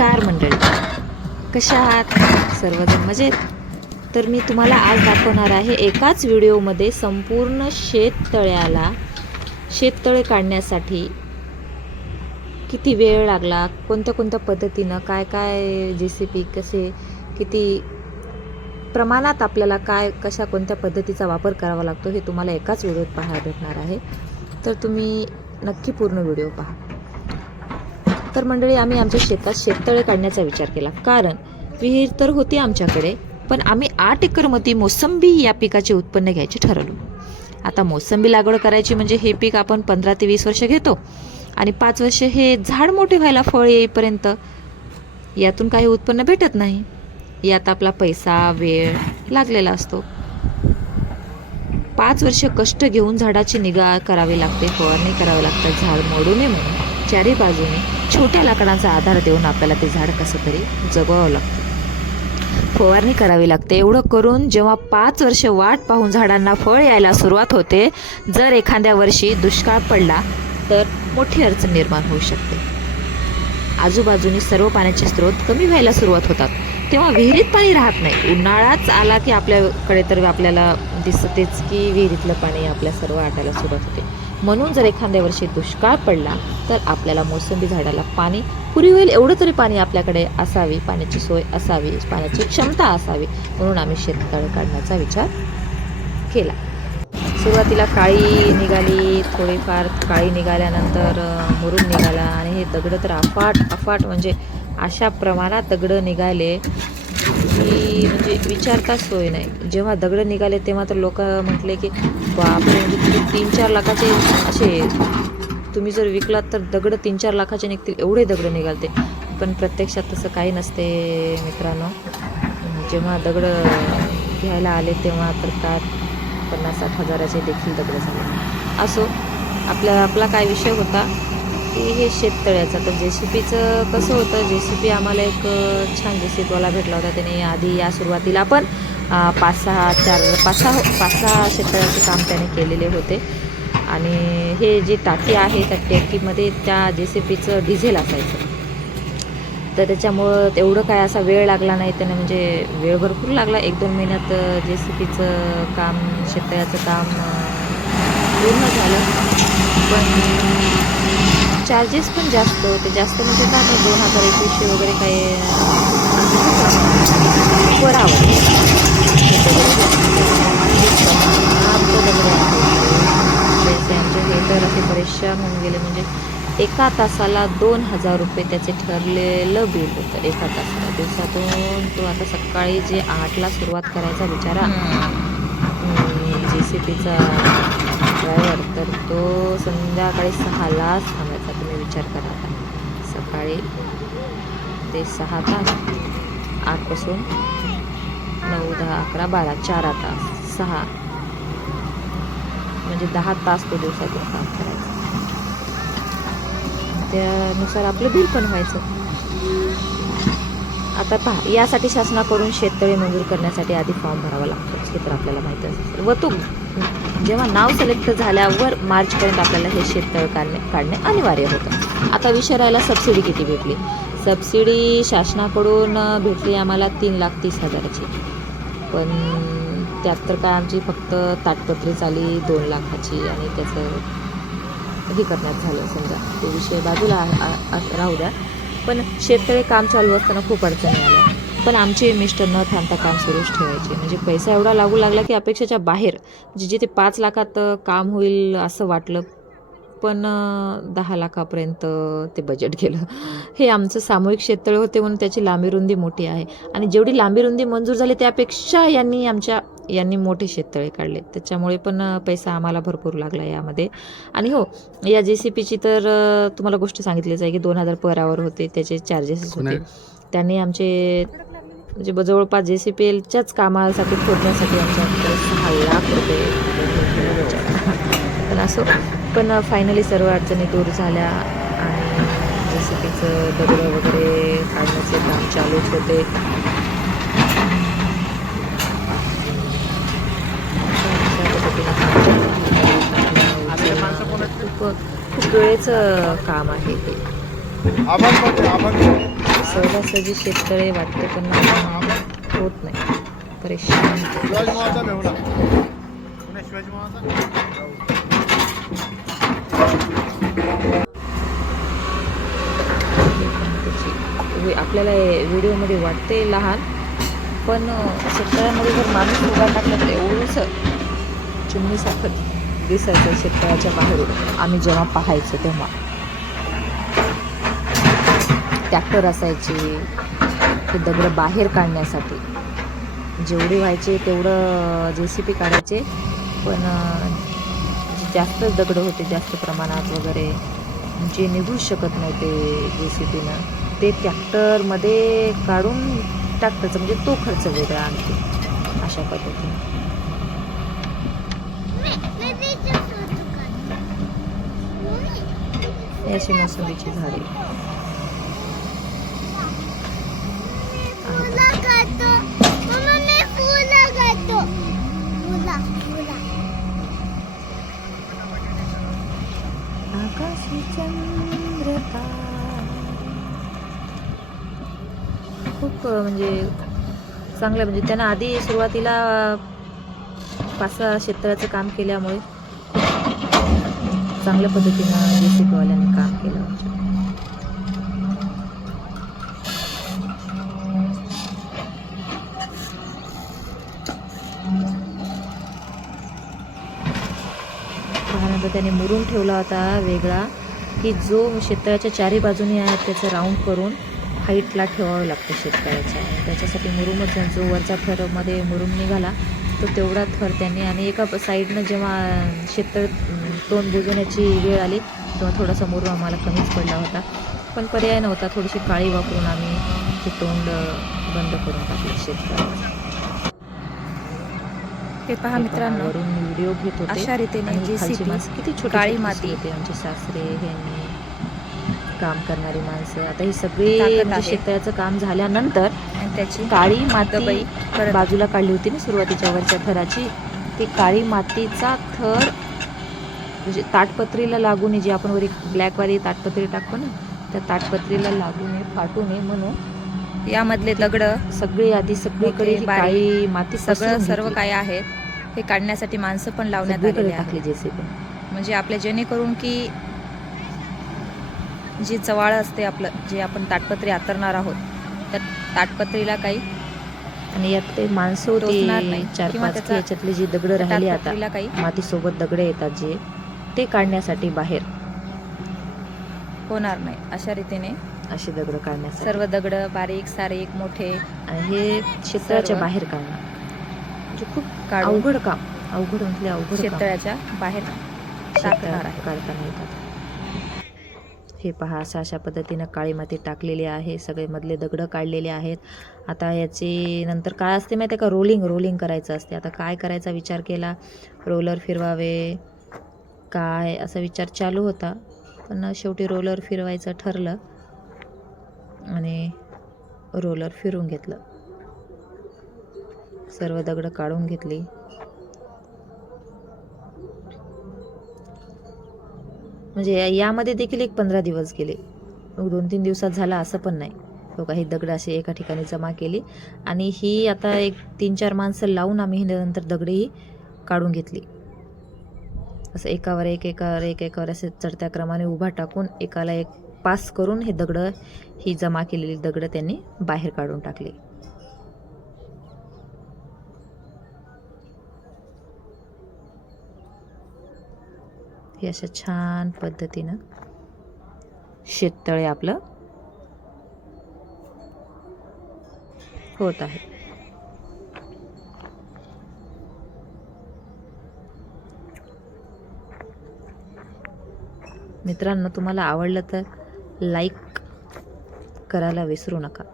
नमस्कार मंडळी. कशा आहात? सर्वजण मजेत? तर मी तुम्हाला आज दाखवणार आहे एकाच व्हिडिओमध्ये संपूर्ण शेततळ्याला शेततळे काढण्यासाठी किती वेळ लागला कोणत्या कोणत्या पद्धतीनं काय काय जे सी पी कसे किती प्रमाणात आपल्याला काय कशा कोणत्या पद्धतीचा वापर करावा लागतो हे तुम्हाला एकाच व्हिडिओत पाहायला भेटणार आहे. तर तुम्ही नक्की पूर्ण व्हिडिओ पहा. तर मंडळी आम्ही आमच्या शेतात शेततळे काढण्याचा विचार केला. कारण विहीर तर होती आमच्याकडे पण आम्ही आठ एकरमध्ये मोसंबी या पिकाचे उत्पन्न घ्यायचे ठरवलं. आता मोसंबी लागवड करायची म्हणजे हे पीक आपण पंधरा ते वीस वर्ष घेतो आणि पाच वर्ष हे झाड मोठे व्हायला फळ येईपर्यंत यातून काही उत्पन्न भेटत नाही. यात आपला पैसा वेळ लागलेला असतो. पाच वर्ष कष्ट घेऊन झाडाची निगा करावी लागते फवारणी करावी लागते झाड मोडू नये म्हणून. चारी बाजूने छोट्या लाकडांचा आधार देऊन आपल्याला ते झाड कसं तरी जगवावं लागतं. फवारणी करावी लागते. एवढं करून जेव्हा पाच वर्ष वाट पाहून झाडांना फळ यायला सुरुवात होते जर एखाद्या वर्षी दुष्काळ पडला तर मोठी अडचण निर्माण होऊ शकते. आजूबाजूनी सर्व पाण्याचे स्रोत कमी व्हायला सुरुवात होतात. तेव्हा विहिरीत पाणी राहत नाही. उन्हाळाच आला की आपल्याकडे तर आपल्याला दिसतेच की विहिरीतलं पाणी आपल्या सर्व आटायला सुरुवात होते. म्हणून जर एखाद्या वर्षी दुष्काळ पडला तर आपल्याला मोसंबी झाडाला पाणी पुरी होईल एवढं तरी पाणी आपल्याकडे असावी पाण्याची सोय असावी पाण्याची क्षमता असावी म्हणून आम्ही शेततळ काढण्याचा विचार केला. सुरुवातीला काळी निघाली थोडीफार काळी निघाल्यानंतर मुरून मुरुम निघाला आणि हे दगडं तर अफाट अफाट म्हणजे अशा प्रमाणात दगडं निघाले की की म्हणजे विचारता सोय नाही. जेव्हा दगडं निघाले तेव्हा तर लोक म्हटले की बापरे म्हणजे तुम्ही तीन चार लाखाचे असे तुम्ही जर विकलात तर दगडं तीन चार लाखाचे निघतील एवढे दगडं निघालते. पण प्रत्यक्षात तसं काही नसते मित्रांनो. जेव्हा दगडं घ्यायला आले तेव्हा तर का पन्नास साठ हजाराचे देखील दगडं झाले. असो आपल्या आपला काय विषय होता? की हे शेततळ्याचं तर जे सी पीचं कसं होतं जे सी पी आम्हाला एक छान जे सी पीवाला भेटला होता. त्याने आधी या सुरुवातीला पण पाच सहा चार पाच सहा पाच सहा शेततळ्याचे काम त्याने केलेले होते. आणि हे जी टाकी आहे त्या टाकीमध्ये त्या जे सी पीचं डिझेल असायचं. तर त्याच्यामुळं तेवढं काय असा वेळ लागला नाही. त्याने म्हणजे वेळ भरपूर लागला. एक दोन महिन्यात जे सी पीचं काम शेतकऱ्याचं काम पूर्ण झालं. पण चार्जेस पण जास्त होते. जास्त म्हणजे का नाही दोन हजार एकवीसशे वगैरे काही अं, पडावं हे तर असे परेशान होऊन गेले. म्हणजे एका तासाला दोन हजार रुपये त्याचे ठरलेलं बिल होतं एका तासाला. दिवसातून तो आता सकाळी जे आठला सुरुवात करायचा विचारा जे सी पीचा ड्रायव्हर तर तो संध्याकाळी सहालाच विचार करा. आता सकाळी ते सहा तास आठपासून नऊ दहा अकरा बारा चार तास सहा. म्हणजे दहा तास तो दिवसातून काम करायचा. त्यानुसार आपलं बिल पण व्हायचं. आता पहा यासाठी शासनाकडून शेततळे मंजूर करण्यासाठी आधी फॉर्म भरावा लागतो हे तर आपल्याला माहीत असेल. व तो जेव्हा नाव सिलेक्ट झाल्यावर मार्चपर्यंत आपल्याला हे शेततळ काढणे काढणे अनिवार्य होतं. आता विषय राहिला सबसिडी किती भेटली? सबसिडी शासनाकडून भेटली आम्हाला तीन लाख तीस हजाराची. पण त्यात तर काय आमची फक्त ताटपत्री चाली दोन लाखाची आणि त्याचं हे करण्यात झालं समजा. ते विषय बाजूला आ- राहू द्या. पण शेततळे काम चालू असताना खूप अडचणी आल्या. पण आमचे मिस्टर न थांबता काम सुरूच ठेवायचे. म्हणजे पैसा एवढा लागू लागला की अपेक्षाच्या बाहेर म्हणजे जिथे पाच लाखात काम होईल असं वाटलं पण दहा लाखापर्यंत ते बजेट गेलं. हे आमचं सामूहिक शेततळे होते म्हणून त्याची लांबी रुंदी मोठी आहे. आणि जेवढी लांबी रुंदी मंजूर झाली त्यापेक्षा यांनी आमच्या यांनी मोठे शेततळे काढले. त्याच्यामुळे पण पैसा आम्हाला भरपूर लागला यामध्ये. आणि हो या जे सी पीची तर तुम्हाला गोष्ट सांगितलीच आहे की दोन हजार पर आवर होते त्याचे चार्जेस होते. त्यांनी आमचे म्हणजे जवळपास जे सी पी एलच्याच कामासाठी फोडण्यासाठी आमच्याकडे सहा लाख रुपये पण असो पण फायनली सर्व अडचणी दूर झाल्या आणि जे सी पीचं दगडं वगैरे काढण्याचे काम चालूच होते. खूप खूप वेळेचं काम आहे ते. आभार आभार सहजासहजी शेततळे वाटते पण होत नाही. परेशान हे आपल्याला व्हिडिओमध्ये वाटते लहान पण शेतकऱ्यामध्ये जर माणूस उभा टाकला तर एवढंसं चिमणीसारखं दिसायचं शेतकऱ्याच्या बाहेरून. आम्ही जेव्हा पाहायचो तेव्हा. टॅक्टर असायचे ते दगडं बाहेर काढण्यासाठी. जेवढे व्हायचे तेवढं जे सी पी काढायचे. पण जास्तच जास्त होते जास्त प्रमाणात वगैरे. जे निघू शकत नाही ते जे सी पीनं ते टॅक्टरमध्ये काढून टाकताचं म्हणजे तो खर्च वेगळा आणखी अशा पद्धतीने. अशी मोसंबीची झाडे. खूप म्हणजे चांगलं म्हणजे त्यांना आधी सुरुवातीला पाच सहा क्षेत्राचं काम केल्यामुळे चांगल्या पद्धतीनं म्हणजे शिकवाल्याने काम केलं. त्याने मुरून ठेवला होता वेगळा की जो शेततळ्याच्या चारी बाजूने आहे त्याचं राऊंड करून हाईटला ठेवावं लागतं शेतकऱ्याच्या त्याच्यासाठी मुरुमच जो वरचा थरमध्ये मुरूम निघाला तो तेवढा थर त्यांनी आणि एका साईडनं जेव्हा शेततळ तोंड बुजवण्याची वेळ आली तेव्हा थोडासा मुरू आम्हाला कमीच पडला होता. पण पर्याय नव्हता. थोडीशी काळी वापरून आम्ही ते तोंड बंद करून टाकलं शेतकऱ्याचं हे पहा मित्रांनो व्हिडिओ घेत होते अशा रीतीने जी किती छोटी काळी माती. होते आमचे सासरे ह्यांनी काम करणारी माणसं आता ही सगळी म्हणजे. शेतकऱ्याचं काम झाल्यानंतर आणि त्याची काळी माती बाजूला काढली होती ना सुरुवातीच्या वरच्या थराची ती काळी मातीचा थर म्हणजे ताटपत्रीला लागू नये जी आपण वर ब्लॅकवाली ताटपत्री टाकतो ना त्या ताटपत्रीला लागू नये फाटू नये म्हणून यामधले दगड सगळी आधी सगळीकडे ही काळी माती सगळं सर्व. काय आहेत हे काढण्यासाठी माणसं पण लावण्यात आलेली आहेत. जेसीबी. म्हणजे आपल्या जेणेकरून की जी चवाळ असते आपलं जे आपण ताटपत्री आतरणार आहोत त्या ताटपत्रीला काही आणि यात ते माणसं टोचणार होती नाही. चार पाच याच्यातले जी दगड राहिली आता मातीसोबत दगड येतात जे ते काढण्यासाठी बाहेर. होणार नाही अशा रीतीने असे दगड काढण्यासाठी. सर्व दगड बारीक सारीक मोठे. आणि हे क्षेत्राच्या बाहेर काढणं. म्हणजे खूप काढून अवघड काम. अवघड म्हटले अवघड काम. शेततळ्याच्या बाहेर टाकणार आहे. काढताना येतात हे पहा अशा अशा पद्धतीनं काळी माती टाकलेली आहे. सगळे मधले दगड काढलेले आहेत. आता याची नंतर काय असते माहिती आहे का? रोलिंग रोलिंग करायचं असते. आता काय करायचा विचार केला? रोलर फिरवावे? काय? असा विचार चालू होता. पण शेवटी रोलर फिरवायचं ठरलं. आणि रोलर फिरून घेतलं. सर्व दगड काढून घेतली. म्हणजे यामध्ये देखील एक पंधरा दिवस गेले. मग दोन तीन दिवसात झाला असं पण नाही. तो काही दगड असे एका ठिकाणी जमा केली. आणि ही आता एक तीन चार माणसं लावून आम्ही नंतर दगडेही काढून घेतली. असं एकावर एक एकावर एक एकावर असे चढत्या क्रमाने उभा टाकून एकाला एक पास करून हे दगडं ही जमा केलेली दगडं त्यांनी बाहेर काढून टाकली. हे अशा छान पद्धतीनं शेततळे आपलं होत आहे. मित्रांनो तुम्हाला आवडलं तर लाईक करायला विसरू नका.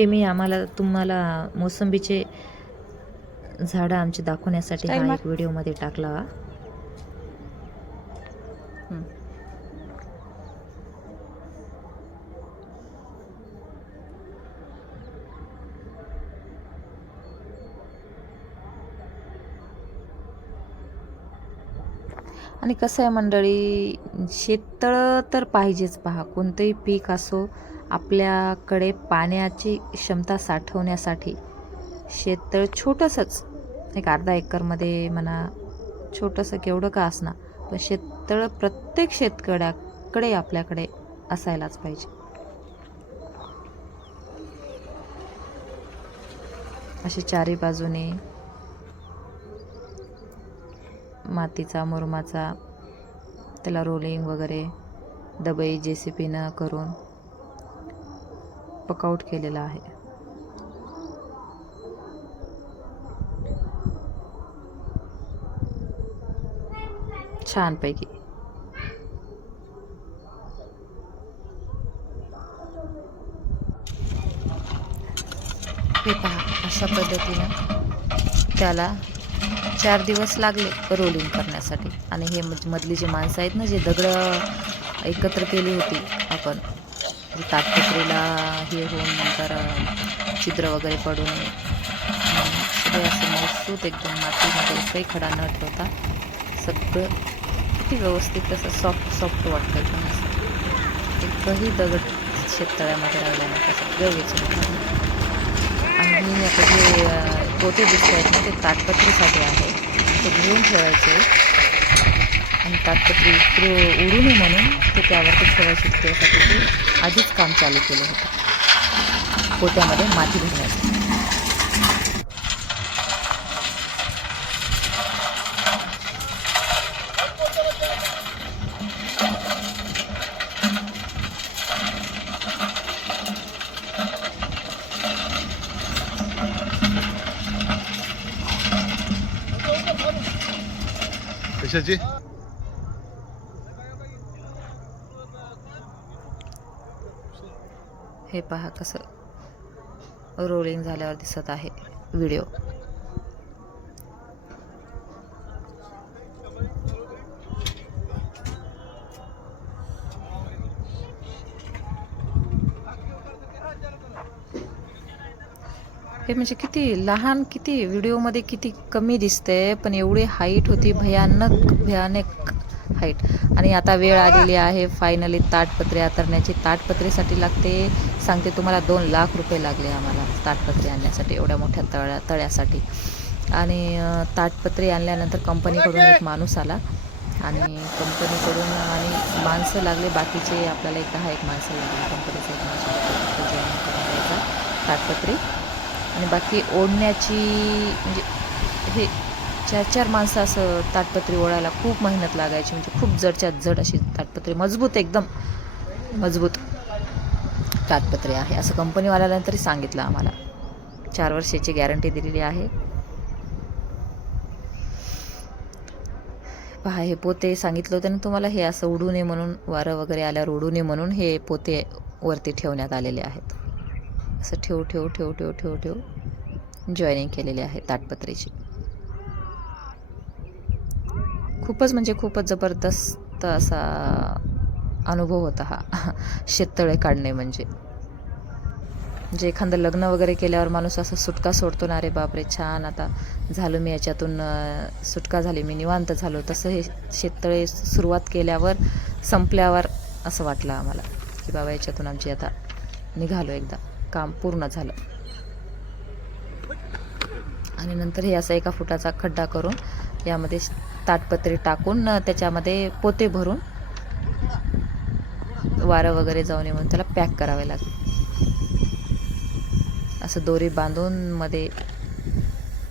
हे मी आम्हाला तुम्हाला मोसंबीचे झाडं आमची दाखवण्यासाठी हा. एक व्हिडिओमध्ये टाकला. आणि कसं आहे मंडळी शेततळं तर पाहिजेच पहा कोणतंही पीक असो आपल्याकडे पाण्याची क्षमता साठवण्यासाठी शेततळ छोटंसंच एक अर्धा एकरमध्ये म्हणा छोटंसं केवढं का असणार पण शेततळ प्रत्येक शेतकऱ्याकडे आपल्याकडे असायलाच पाहिजे. असे चारी बाजूने मातीचा मुरमाचा त्याला रोलिंग वगैरे दबई जे सी पीनं करून पकआउट केलेला आहे. छानपैकी. हे पहा अशा पद्धतीनं त्याला चार दिवस लागले रोलिंग करण्यासाठी. आणि हे मधली जी माणसं आहेत ना जे दगडं एकत्र केली होती आपण म्हणजे ताटपत्रीला हे होऊन नंतर छिद्र वगैरे पडून सगळे असं मौसूत एकदम मातीमध्ये काही खडा न ठेवता सगळं किती व्यवस्थित असं सॉफ्ट सॉफ्ट वाटतं एकदम असं. एकही दगड शेततळ्यामध्ये राहिला नाही सगळं वेचून आणि आता जे अं, पोते दिसत आहेत ना ते ताटपत्रीसाठी आहे. ते घेऊन ठेवायचे. आणि ताटपत्री उतरू उडू नये म्हणून ते त्यावरती ठेवायचे त्यासाठी ते आधीच काम चालू केलं होतं. पोत्यामध्ये माती भरण्याचं. कशाची? हे पहा कसं रोलिंग झाल्यावर दिसत आहे व्हिडिओ हे म्हणजे किती लहान किती व्हिडिओमध्ये किती कमी दिसते पण एवढी हाईट होती भयानक भयानक. हाईट आणि आता वेळ आलेली आहे. फायनली ताटपत्रे आतरण्याची. ताटपत्रीसाठी लागते सांगते तुम्हाला दोन लाख रुपये लागले आम्हाला ताटपत्रे आणण्यासाठी एवढ्या मोठ्या तळ्या तळ्यासाठी. आणि ताटपत्री ताटपत्रे आणल्यानंतर कंपनीकडून एक माणूस आला. आणि कंपनीकडून आणि माणसं लागले. बाकीचे आपल्याला एक दहा एक माणसं लागली. कंपनीचं एक माणूस ताटपत्री. आणि बाकी ओढण्याची म्हणजे हे चार चार माणसं असं ताटपत्री ओढायला खूप मेहनत लागायची. म्हणजे खूप जडच्या जड अशी ताटपत्री. मजबूत एकदम. मजबूत ताटपत्री आहे. असं कंपनीवाल्याला तरी सांगितलं आम्हाला. चार वर्षाची गॅरंटी दिलेली आहे. पहा हे पोते सांगितलं होतं ना तुम्हाला हे असं उडू नये म्हणून वारं वगैरे आल्यावर उडू नये म्हणून हे पोते वरती ठेवण्यात आलेले आहेत. असं ठेव ठेव ठेव ठेव ठेव ठेव जॉईनिंग केलेली आहे ताटपत्रीची. खूपच म्हणजे खूपच जबरदस्त असा अनुभव होता हा. शेततळे काढणे म्हणजे. म्हणजे एखादं लग्न वगैरे केल्यावर माणूस असं सुटका सोडतो ना रे बापरे छान आता झालं मी याच्यातून सुटका झाली मी निवांत झालो. तसं हे शेततळे सुरुवात केल्यावर संपल्यावर असं वाटलं आम्हाला की बाबा याच्यातून आमची आता निघालो एकदा. काम पूर्ण झालं. आणि नंतर हे असं एका फुटाचा खड्डा करून यामध्ये ताटपत्री टाकून त्याच्यामध्ये पोते भरून वारं वगैरे जाऊ नये म्हणून त्याला पॅक करावे लागेल असं दोरी बांधून मध्ये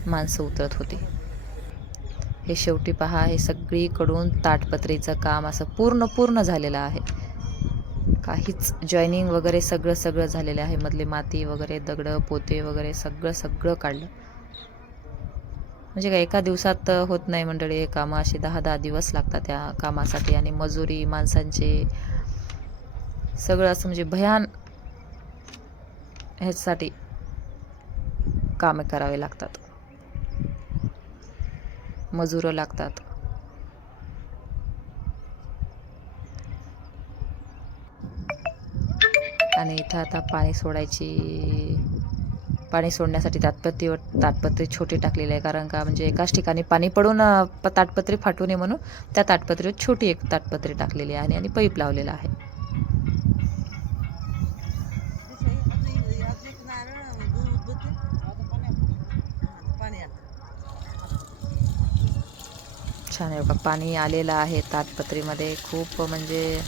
माणसं उतरत होती. हे शेवटी पहा हे सगळीकडून ताटपत्रीचं काम असं पूर्ण पूर्ण झालेलं आहे. काहीच जॉईनिंग वगैरे सगळं सगळं झालेलं आहे. मधले माती वगैरे दगडं पोते वगैरे सगळं सगळं काढलं. म्हणजे काय एका दिवसात होत नाही मंडळी हे कामं. असे दहा दहा दिवस लागतात त्या कामासाठी. आणि मजुरी माणसांचे सगळं असं म्हणजे भयान ह्याच्यासाठी कामे करावे लागतात. मजुरं लागतात. आणि इथं आता पाणी सोडायची पाणी सोडण्यासाठी ताटपत्रीवर ताटपत्री छोटी टाकलेली आहे. कारण का म्हणजे एकाच ठिकाणी पाणी पडून प- ताटपत्री फाटू नये म्हणून त्या ताटपत्रीवर छोटी एक ताटपत्री टाकलेली आहे आणि पाईप लावलेला आहे. छान आहे बघा पाणी आलेलं आहे ताटपत्रीमध्ये. खूप म्हणजे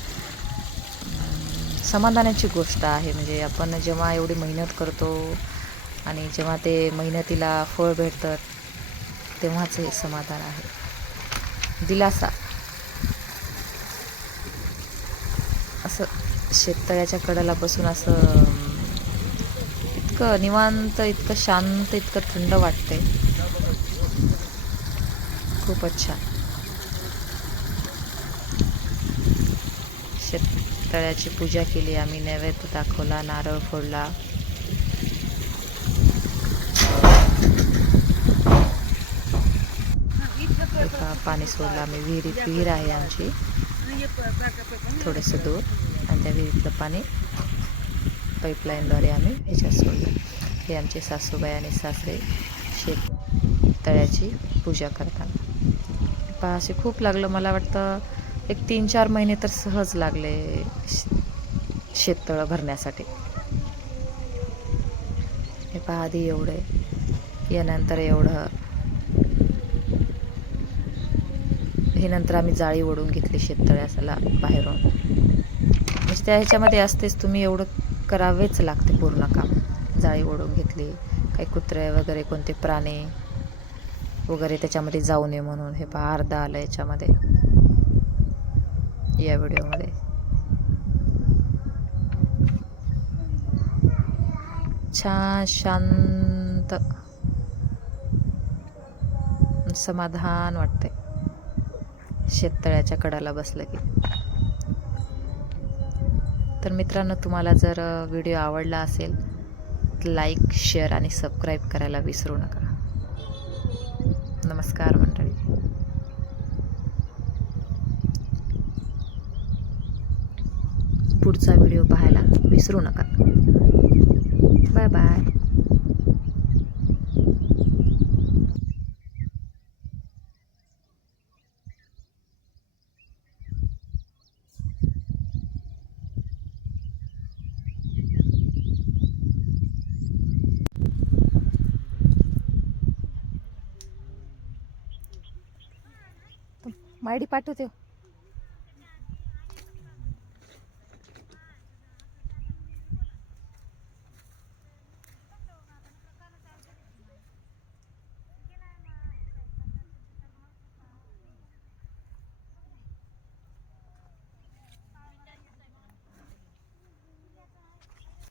समाधानाची गोष्ट आहे. म्हणजे आपण जेव्हा एवढी मेहनत करतो आणि जेव्हा ते मेहनतीला फळ भेटतं तेव्हाच हे समाधान आहे. दिलासा. असं शेततळ्याच्या कडेला बसून असं इतकं निवांत इतकं शांत इतकं थंड वाटते खूपच छान. शेततळ्याची पूजा केली आम्ही नैवेद्य दाखवला नारळ फोडला एका पाणी सोडलं. आम्ही विहिरीत विहीर आहे आमची. थोडंसं दूर. आणि त्या विहिरीतलं पाणी पाईपलाईनद्वारे आम्ही ह्याच्यात सोडलं. हे आमचे सासूबाई आणि सासरे शेत तळ्याची पूजा करताना पहा असे खूप लागलं. मला वाटतं एक तीन चार महिने तर सहज लागले शेततळं भरण्यासाठी. हे पहा आधी एवढे यानंतर एवढं. हे नंतर आम्ही जाळी ओढून घेतली शेततळ्याला बाहेरून. म्हणजे त्या ह्याच्यामध्ये असतेच तुम्ही एवढं करावेच लागते पूर्ण काम. जाळी ओढून घेतली काही कुत्रे वगैरे कोणते प्राणी वगैरे त्याच्यामध्ये जाऊ नये म्हणून. हे पहा अर्धा आलं याच्यामध्ये. या व्हिडिओमध्ये. छान शांत समाधान वाटते शेततळ्याच्या कडाला बसलं की. तर मित्रांनो तुम्हाला जर व्हिडिओ आवडला असेल तर लाईक शेअर आणि सबस्क्राईब करायला विसरू नका. नमस्कार मंडळी. पुढचा व्हिडिओ पाहायला विसरू नका. Bye bye. માડી પાટું થયું.